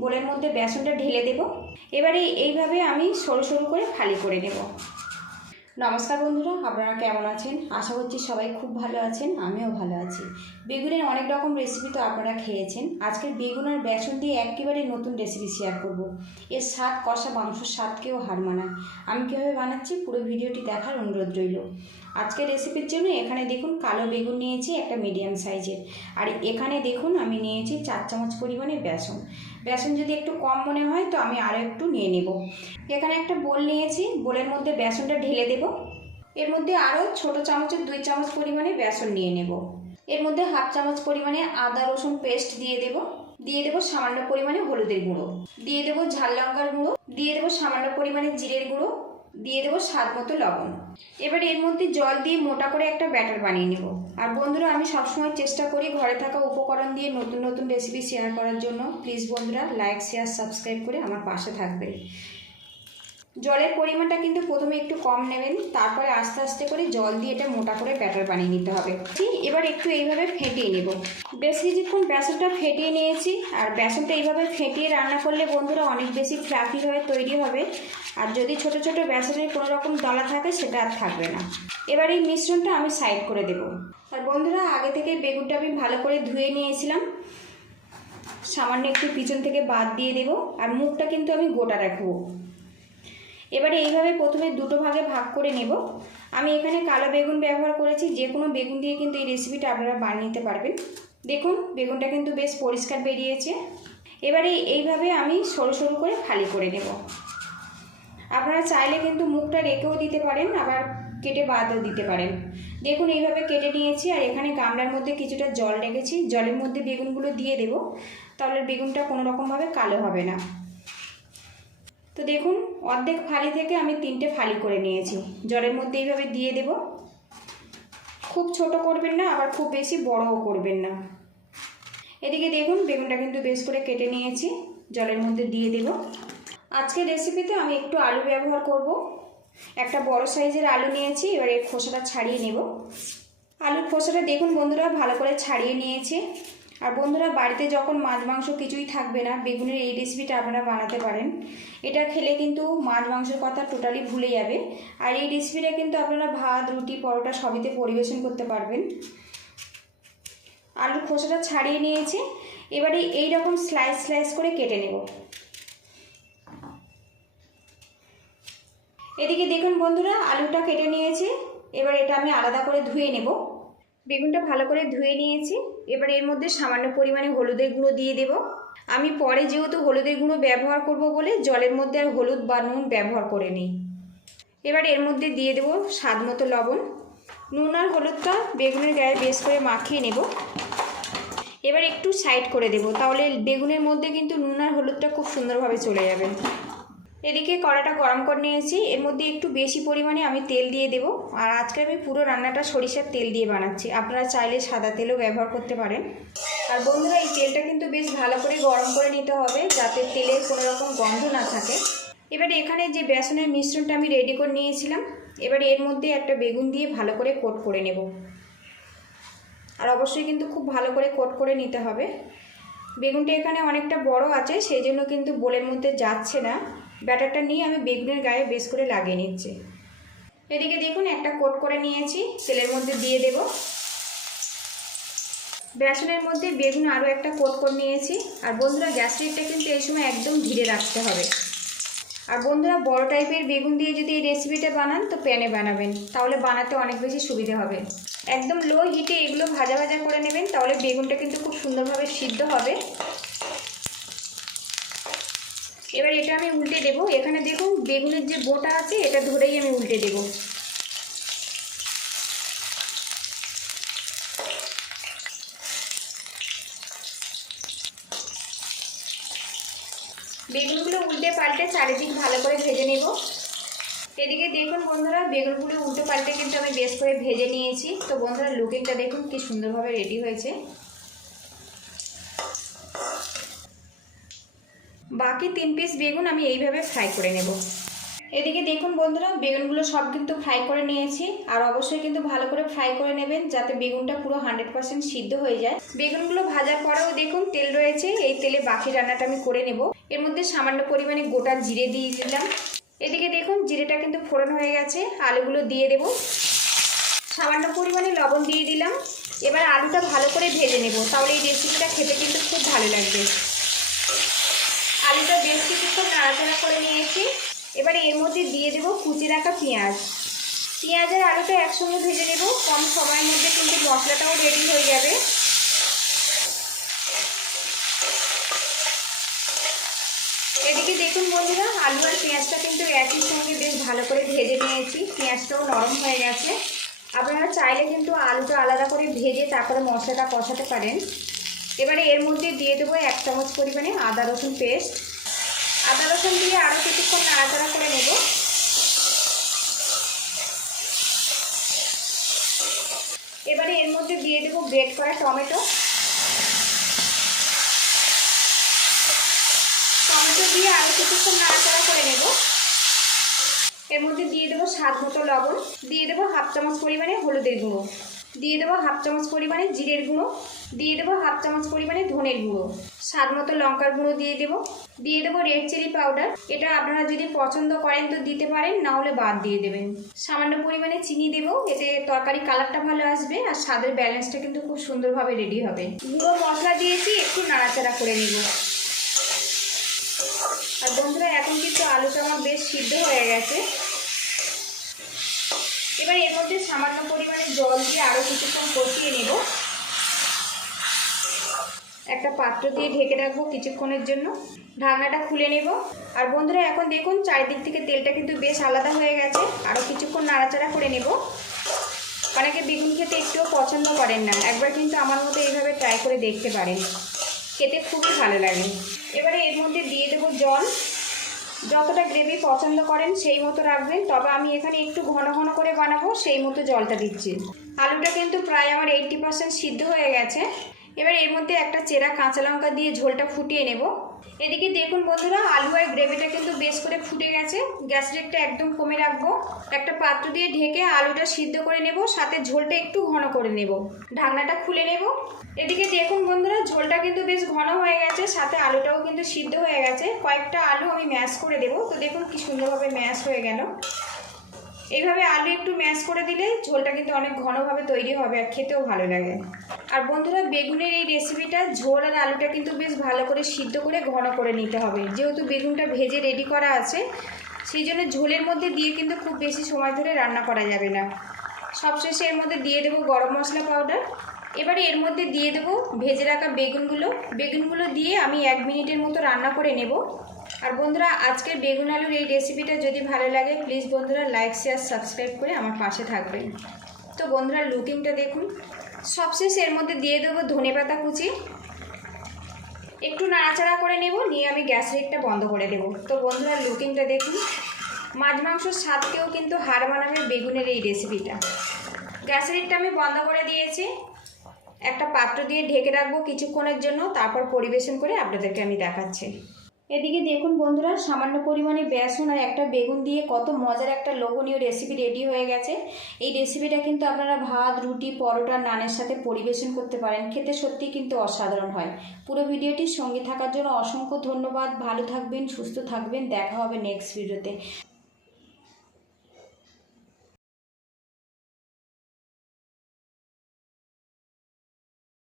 বোলের মধ্যে বেসনটা ঢেলে দেব। এবারে এইভাবে আমি সরু সরু করে ফালি করে নেব। নমস্কার বন্ধুরা, আপনারা কেমন আছেন? আশা করছি সবাই খুব ভালো আছেন, আমিও ভালো আছি। বেগুনের অনেক রকম রেসিপি তো আপনারা খেয়েছেন। আজকের বেগুন আর বেসন দিয়ে একেবারে নতুন রেসিপি শেয়ার করব। এর স্বাদ কষা মাংসর স্বাদকেও হার মানায়। আমি কীভাবে বানাচ্ছি পুরো ভিডিওটি দেখার অনুরোধ রইল। আজকের রেসিপির জন্য এখানে দেখুন কালো বেগুন নিয়েছি একটা মিডিয়াম সাইজের, আর এখানে দেখুন আমি নিয়েছি 4 চামচ পরিমাণে বেসন। বেসন যদি একটু কম মনে হয় তো আমি আরও একটু নিয়ে নেব। এখানে একটা বোল নিয়েছি, বোলের মধ্যে বেসনটা ঢেলে দেব। এর মধ্যে আরও ছোট চামচের 2 চামচ পরিমাণে বেসন নিয়ে নেব। এর মধ্যে হাফ চামচ পরিমাণে আদা রসুন পেস্ট দিয়ে দেব। দিয়ে দেবো সামান্য পরিমাণে হলুদের গুঁড়ো, দিয়ে দেবো ঝাল লঙ্কার গুঁড়ো, দিয়ে দেবো সামান্য পরিমাণে জিরের গুঁড়ো, দিয়ে দেবো স্বাদ মতো লবণ। এবার এর মধ্যে জল দিয়ে মোটা করে একটা ব্যাটার বানিয়ে নেব। আর বন্ধুরা, আমি সবসময় চেষ্টা করি ঘরে থাকা উপকরণ দিয়ে নতুন নতুন রেসিপি শেয়ার করার জন্য। প্লিজ বন্ধুরা লাইক শেয়ার সাবস্ক্রাইব করে আমার পাশে থাকবেন। জলের পরিমাণটা কিন্তু প্রথমে একটু কম নেবেন, তারপরে আস্তে আস্তে করে জল দিয়ে এটা মোটা করে ব্যাটার বানিয়ে নিতে হবে। এবার একটু এইভাবে ফেটিয়ে নেব। বেশ কিছুক্ষণ বেসনটা ফেটিয়ে নিয়েছি। আর বেসনটা এইভাবে ফেটিয়ে রান্না করলে বন্ধুরা অনেক বেশি ফ্লাফিভাবে তৈরি হবে। আর যদি ছোট ছোট বেসনের কোনো রকম দলা থাকে সেটা আর থাকবে না। এবার এই মিশ্রণটা আমি সাইড করে দেব। আর বন্ধুরা, আগে থেকে বেগুনটা আমি ভালো করে ধুয়ে নিয়েছিলাম। সামান্য একটু পিছন থেকে বাদ দিয়ে দেব। আর মুখটা কিন্তু আমি গোটা রাখবো। এবারে এইভাবে প্রথমে দুটো ভাগে ভাগ করে নেব। আমি এখানে কালো বেগুন ব্যবহার করেছি, যে কোনো বেগুন দিয়ে কিন্তু এই রেসিপিটা আপনারা বানিয়ে নিতে পারবেন। দেখুন বেগুনটা কিন্তু বেশ পরিষ্কার বেরিয়েছে। এবারে এইভাবে আমি সরু সরু করে ফালি করে নেব। আপনারা চাইলে কিন্তু মুখটা রেখেও দিতে পারেন, আবার কেটে বাদও দিতে পারেন। দেখুন এইভাবে কেটে নিয়েছি। আর এখানে গামলার মধ্যে কিছুটা জল রেখেছি, জলের মধ্যে বেগুনগুলো দিয়ে দেব, তাহলে বেগুনটা কোনো রকমভাবে কালো হবে না। তো দেখুন অর্ধেক ফালি থেকে আমি 3টে ফালি করে নিয়েছি। জলের মধ্যে এইভাবে দিয়ে দেব। খুব ছোট করবেন না, আবার খুব বেশি বড়ও করবেন না। এদিকে দেখুন বেগুনটা কিন্তু বেশ করে কেটে নিয়েছি, জলের মধ্যে দিয়ে দেব। আজকের রেসিপিতে আমি একটু আলু ব্যবহার করব। একটা বড় সাইজের আলু নিয়েছি, এবার এর খোসাটা ছাড়িয়ে নেব। আলুর খোসাটা দেখুন বন্ধুরা ভালো করে ছাড়িয়ে নিয়েছি। আর বন্ধুরা, বাড়িতে যখন মাছ মাংস কিছুই থাকবে না, বেগুনের এই রেসিপিটা আপনারা বানাতে পারেন। এটা খেলে কিন্তু মাছ মাংসের কথা টোটালি ভুলে যাবে। আর এই রেসিপিটা কিন্তু আপনারা ভাত রুটি পরোটা সবইতে পরিবেশন করতে পারবেন। আলুর খোসাটা ছাড়িয়ে নিয়েছি। এবারে এই রকম স্লাইস স্লাইস করে কেটে নেব। এদিকে দেখুন বন্ধুরা আলুটা কেটে নিয়েছি। এবার এটা আমি আলাদা করে ধুয়ে নেব। বেগুনটা ভালো করে ধুয়ে নিয়েছি। এবার এর মধ্যে সামান্য পরিমাণে হলুদের গুঁড়ো দিয়ে দেব। আমি পরে যেহেতু হলুদের গুঁড়ো ব্যবহার করব বলে জলের মধ্যে আর হলুদ বা নুন ব্যবহার করে নিই। এবার এর মধ্যে দিয়ে দেব স্বাদ মতো লবণ। নুন আর হলুদটা বেগুনের গায়ে বেশ করে মাখিয়ে নেব। এবার একটু সাইড করে দেব, তাহলে বেগুনের মধ্যে কিন্তু নুন আর হলুদটা খুব সুন্দরভাবে চলে যাবে। এদিকে কড়াটা গরম করে নিয়েছি, এর মধ্যে একটু বেশি পরিমাণে আমি তেল দিয়ে দেব। আর আজকে আমি পুরো রান্নাটা সরিষার তেল দিয়ে বানাচ্ছি, আপনারা চাইলে সাদা তেলও ব্যবহার করতে পারেন। আর বন্ধুরা, এই তেলটা কিন্তু বেশ ভালো করে গরম করে নিতে হবে, যাতে তেলের কোনো রকম গন্ধ না থাকে। এবারে এখানে যে বেসনের মিশ্রণটা আমি রেডি করে নিয়েছিলাম, এবারে এর মধ্যে একটা বেগুন দিয়ে ভালো করে কোট করে নেব। আর অবশ্যই কিন্তু খুব ভালো করে কোট করে নিতে হবে। বেগুনটা এখানে অনেকটা বড় আছে, সেই জন্য কিন্তু বোলের মধ্যে যাচ্ছে না। ব্যাটারটা নিয়ে আমি বেগুনের গায়ে বেশ করে লাগিয়ে নিচ্ছি। এদিকে দেখুন একটা কোট করে নিয়েছি, তেলের মধ্যে দিয়ে দেব। বেসনের মধ্যে বেগুন আরও একটা কোট করে নিয়েছি। আর বন্ধুরা, গ্যাস লিডটা কিন্তু এই সময় একদম ধীরে রাখতে হবে। আর বন্ধুরা, বড় টাইপের বেগুন দিয়ে যদি এই রেসিপিটা বানান তো প্যানে বানাবেন, তাহলে বানাতে অনেক বেশি সুবিধা হবে। একদম লো হিটে এগুলো ভাজা ভাজা করে নেবেন, তাহলে বেগুনটা কিন্তু খুব সুন্দরভাবে সিদ্ধ হবে। এবার এটা আমি উল্টে দেব। এখানে দেখুন বেগুনের যে বোটা আছে এটা ধরেই আমি উল্টে দেব। বেগুনগুলো উল্টে পাল্টে চারিদিক ভালো করে ভেজে নেব। এদিকে দেখুন বন্ধুরা, বেগুনগুলো উল্টে পাল্টে কিন্তু আমি বেশ করে ভেজে নিয়েছি। তো বন্ধুরা, লুকিংটা দেখুন কি সুন্দরভাবে রেডি হয়েছে। বাকি 3 পিস বেগুন আমি এইভাবে ফ্রাই করে নেব। এদিকে দেখুন বন্ধুরা, বেগুনগুলো সব কিন্তু ফ্রাই করে নিয়েছি। আর অবশ্যই কিন্তু ভালো করে ফ্রাই করে নেবেন, যাতে বেগুনটা পুরো 100% সিদ্ধ হয়ে যায়। বেগুনগুলো ভাজার পরেও দেখুন তেল রয়েছে, এই তেলে বাকি রান্নাটা আমি করে নেব। এর মধ্যে সামান্য পরিমাণে গোটা জিরে দিয়ে দিলাম। এদিকে দেখুন জিরেটা কিন্তু ফোড়ন হয়ে গেছে, আলুগুলো দিয়ে দেব। সামান্য পরিমাণে লবণ দিয়ে দিলাম। এবার আলুটা ভালো করে ভেজে নেব, তাহলে এই রেসিপিটা খেতে কিন্তু খুব ভালো লাগবে। আলুটা বেশ কিছুক্ষণ নাড়াচাড়া করে নিয়েছি। এবারে এর মধ্যে দিয়ে দেব কুচি রাখা পেঁয়াজ। পেঁয়াজের আলুটা একসঙ্গে ভেজে নেব, কম সময়ের মধ্যে কিন্তু মশলাটাও রেডি হয়ে যাবে। এদিকে দেখুন বন্ধুরা, আলু আর পেঁয়াজটা কিন্তু একই সঙ্গে বেশ ভালো করে ভেজে নিয়েছি। পেঁয়াজটাও নরম হয়ে গেছে। আপনারা চাইলে কিন্তু আলুটা আলাদা করে ভেজে তারপরে মশলাটা কষাতে পারেন। এবারে এর মধ্যে দিয়ে দেবো 1 চামচ পরিমাণে আদা রসুন পেস্ট। আদা রসুন দিয়ে আরও কিছুক্ষণ নাড়াচাড়া করে নেব। এবারে এর মধ্যে দিয়ে দেবো গ্রেট করা টমেটো। টমেটো দিয়ে আরও কিছুক্ষণ নাড়াচাড়া করে নেব। এর মধ্যে দিয়ে দেবো স্বাদ মতো লবণ, দিয়ে দেবো 1/2 চামচ পরিমাণে হলুদের গুঁড়ো, দিয়ে দেবো 1/2 চামচ পরিমাণে জিরের গুঁড়ো, দিয়ে দেবো 1/2 চামচ পরিমাণে ধনের গুঁড়ো, স্বাদ মতো লঙ্কার গুঁড়ো দিয়ে দেবো রেড চিলি পাউডার। এটা আপনারা যদি পছন্দ করেন তো দিতে পারেন, না হলে বাদ দিয়ে দেবেন। সামান্য পরিমাণে চিনি দেবো, এতে তরকারি কালারটা ভালো আসবে আর স্বাদের ব্যালেন্সটা কিন্তু খুব সুন্দরভাবে রেডি হবে। গুঁড়ো মশলা দিয়েছি, একটু নাড়াচাড়া করে নেব। আর বন্ধুরা, এখন কিন্তু আলুটা আমার বেশ সিদ্ধ হয়ে গেছে। এবার এর মধ্যে সামান্য পরিমাণে জল দিয়ে আরও কিছুক্ষণ কষিয়ে নেব। একটা পাত্র দিয়ে ঢেকে রাখবো কিছুক্ষণের জন্য। ঢাকনাটা খুলে নেব। আর বন্ধুরা, এখন দেখুন চারিদিক থেকে তেলটা কিন্তু বেশ আলাদা হয়ে গেছে। আরও কিছুক্ষণ নাড়াচাড়া করে নেব। অনেকে বেগুন খেতে একটুও পছন্দ করেন না, একবার কিন্তু আমার মতো এইভাবে ট্রাই করে দেখতে পারেন, খেতে খুবই ভালো লাগে। এবারে এর মধ্যে দিয়ে দেবো জল। যতটা গ্রেভি পছন্দ করেন সেই মতো রাখবেন, তবে আমি এখানে একটু ঘন ঘন করে বানাবো, সেই মতো জলটা দিচ্ছি। আলুটা কিন্তু প্রায় আমার 80% সিদ্ধ হয়ে গেছে। এবার এর মধ্যে একটা চেরা কাঁচা লঙ্কা দিয়ে ঝোলটা ফুটিয়ে নেব। এদিকে দেখুন বন্ধুরা, আলু আর গ্রেভিটা কিন্তু বেশ করে ফুটে গেছে। গ্যাসের একটা একদম কমে রাখবো। একটা পাত্র দিয়ে ঢেকে আলুটা সিদ্ধ করে নেব, সাথে ঝোলটা একটু ঘন করে নেব। ঢাকনাটা খুলে নেব। এদিকে দেখুন বন্ধুরা, ঝোলটা কিন্তু বেশ ঘন হয়ে গেছে, সাথে আলুটাও কিন্তু সিদ্ধ হয়ে গেছে। কয়েকটা আলু আমি ম্যাশ করে দেবো। তো দেখুন কি সুন্দরভাবে ম্যাশ হয়ে গেল। এইভাবে আলু একটু ম্যাশ করে দিলে ঝোলটা কিন্তু অনেক ঘনভাবে তৈরি হবে আর খেতেও ভালো লাগে। আর বন্ধুরা, বেগুনের এই রেসিপিটা ঝোল আর আলুটা কিন্তু বেশ ভালো করে সিদ্ধ করে ঘন করে নিতে হবে, যেহেতু বেগুনটা ভেজে রেডি করা আছে। সেই জন্য ঝোলের মধ্যে দিয়ে কিন্তু খুব বেশি সময় ধরে রান্না করা যাবে না। সবশেষে এর মধ্যে দিয়ে দেবো গরম মশলা পাউডার। এবারে এর মধ্যে দিয়ে দেবো ভেজে রাখা বেগুনগুলো দিয়ে আমি 1 মিনিটের মতো রান্না করে নেব। আর বন্ধুরা, আজকের বেগুন আলুর এই রেসিপিটা যদি ভালো লাগে, প্লিজ বন্ধুরা লাইক শেয়ার সাবস্ক্রাইব করে আমার পাশে থাকবেন। তো বন্ধুরা, লুকিংটা দেখুন। সবশেষে এর মধ্যে দিয়ে দেবো ধনেপাতা কুচি। একটু নাড়াচাড়া করে নেব, নিয়ে আমি গ্যাস রেটটা বন্ধ করে দেবো। তো বন্ধুরা, লুকিংটা দেখুন। মাছ মাংসর স্বাদকেও কিন্তু হার মানাবে বেগুনের এই রেসিপিটা। গ্যাস রেটটা আমি বন্ধ করে দিয়েছি। একটা পাত্র দিয়ে ঢেকে রাখবো কিছুক্ষণের জন্য, তারপর পরিবেশন করে আপনাদেরকে আমি দেখাচ্ছি। এদিকে দেখুন বন্ধুরা, সামান্য পরিমাণে বেসন আর একটা বেগুন দিয়ে কত মজার একটা লোভনীয় রেসিপি রেডি হয়ে গেছে। এই রেসিপিটা কিন্তু আপনারা ভাত, রুটি, পরোটা, নানের সাথে পরিবেশন করতে পারেন, খেতে সত্যিই কিন্তু অসাধারণ হয়। পুরো ভিডিওটির সঙ্গে থাকার জন্য অসংখ্য ধন্যবাদ। ভালো থাকবেন, সুস্থ থাকবেন, দেখা হবে নেক্সট ভিডিওতে।